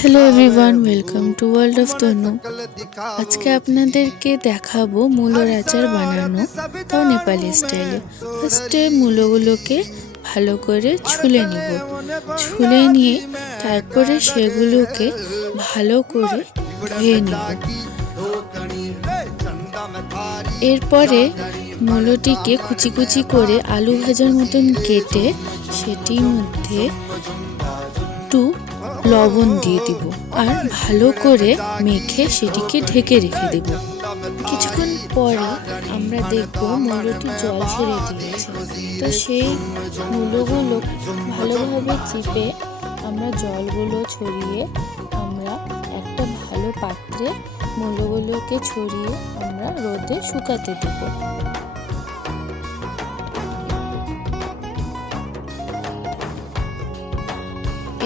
Hello everyone, welcome to world of Tanu. আজকে আপনাদেরকে দেখাবো মূলোর আচার বানানো, তাও নেপালি স্টাইলে। ফার্স্টে মূলোগুলোকে ভালো করে ছুলে নিব। ছুলে নিয়ে তারপরে সেগুলোকে ভালো করে ধুয়ে নিব। এরপরে মূলোটিকে কুচি কুচি করে আলু ভাজার মতন কেটে সেটির মধ্যে একটু লবণ দিয়ে দিব আর ভালো করে মেখে সেটিকে ঢেকে রেখে দেব। কিছুক্ষণ পরে আমরা দেখব মূলোটি জল ছেড়ে দিয়েছে। তো সেই মূলোগুলো ভালোভাবে চিপে আমরা জলগুলো ছড়িয়ে আমরা একটা ভালো পাত্রে মূলোগুলোকে ছড়িয়ে আমরা রোদে শুকাতে দেব।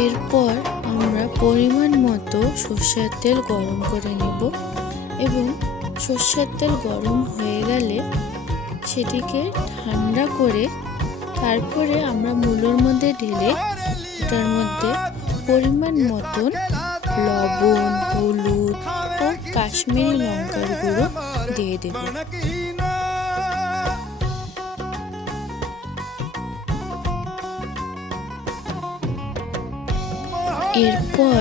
এরপর আমরা পরিমাণ মতো সর্ষের তেল গরম করে নেব এবং সর্ষের তেল গরম হয়ে গেলে সেটিকে ঠান্ডা করে তারপরে আমরা মূলোর মধ্যে ঢেলে ওটার মধ্যে পরিমাণ মতন লবণ, হলুদ ও কাশ্মীরি লঙ্কার গুঁড়ো দিয়ে দেব। এরপর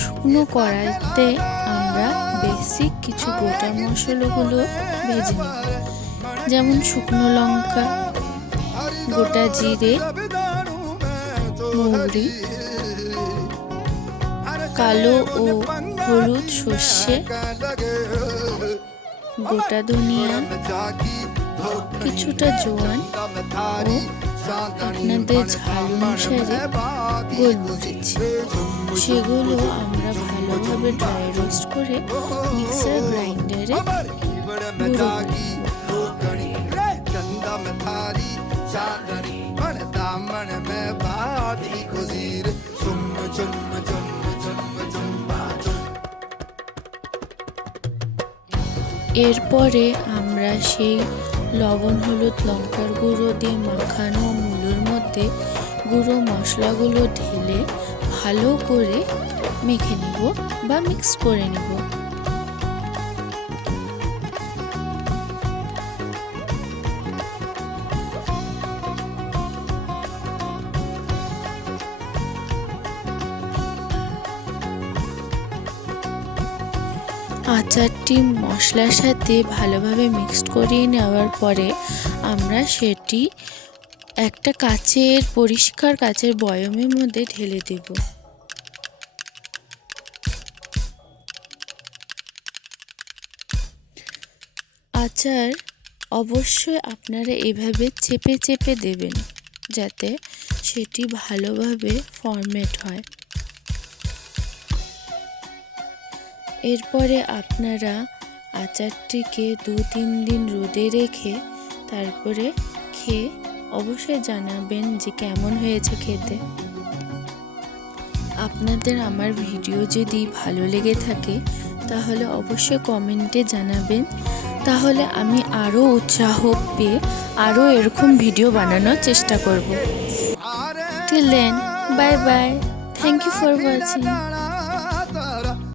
শুকনো কড়াইতে আমরা বেসিক কিছু গোটা মশলাগুলো ভেজে নেব, যেমন শুকনো লঙ্কা, গোটা জিরে, মৌরি, কালো ও হলুদ সর্ষে, গোটা ধনিয়া, কিছুটা জোয়ান ও আপনাদের ঝাল অনুসারে গোলমরিচ। সেগুলো আমরা ভালোভাবে ড্রাই রোস্ট করে মিক্সার গ্রাইন্ডারে গুঁড়ো করে এরপরে আমরা সেই লবণ, হলুদ, লঙ্কার গুঁড়ো দিয়ে মাখানো মূলোর মধ্যে গুঁড়ো মশলাগুলো ঢেলে ভালো করে মেখে নেব বা মিক্স করে নেব। আচারটি মশলার সাথে ভালোভাবে মিক্সড করিয়ে নেওয়ার পরে আমরা সেটি একটা পরিষ্কার কাচের বয়মের মধ্যে ঢেলে দেব। আচার অবশ্যই আপনারা এভাবে চেপে চেপে দেবেন যাতে সেটি ভালোভাবে ফরমেট হয়। এরপরে আপনারা আচারটিকে 2-3 দিন রোদে রেখে তারপরে খেয়ে অবশ্যই জানাবেন যে কেমন হয়েছে খেতে। আপনাদের আমার ভিডিও যদি ভালো লেগে থাকে তাহলে অবশ্যই কমেন্টে জানাবেন, তাহলে আমি আরও উৎসাহ পেয়ে আরও এরকম ভিডিও বানানোর চেষ্টা করব। Till then, bye bye, thank you for watching.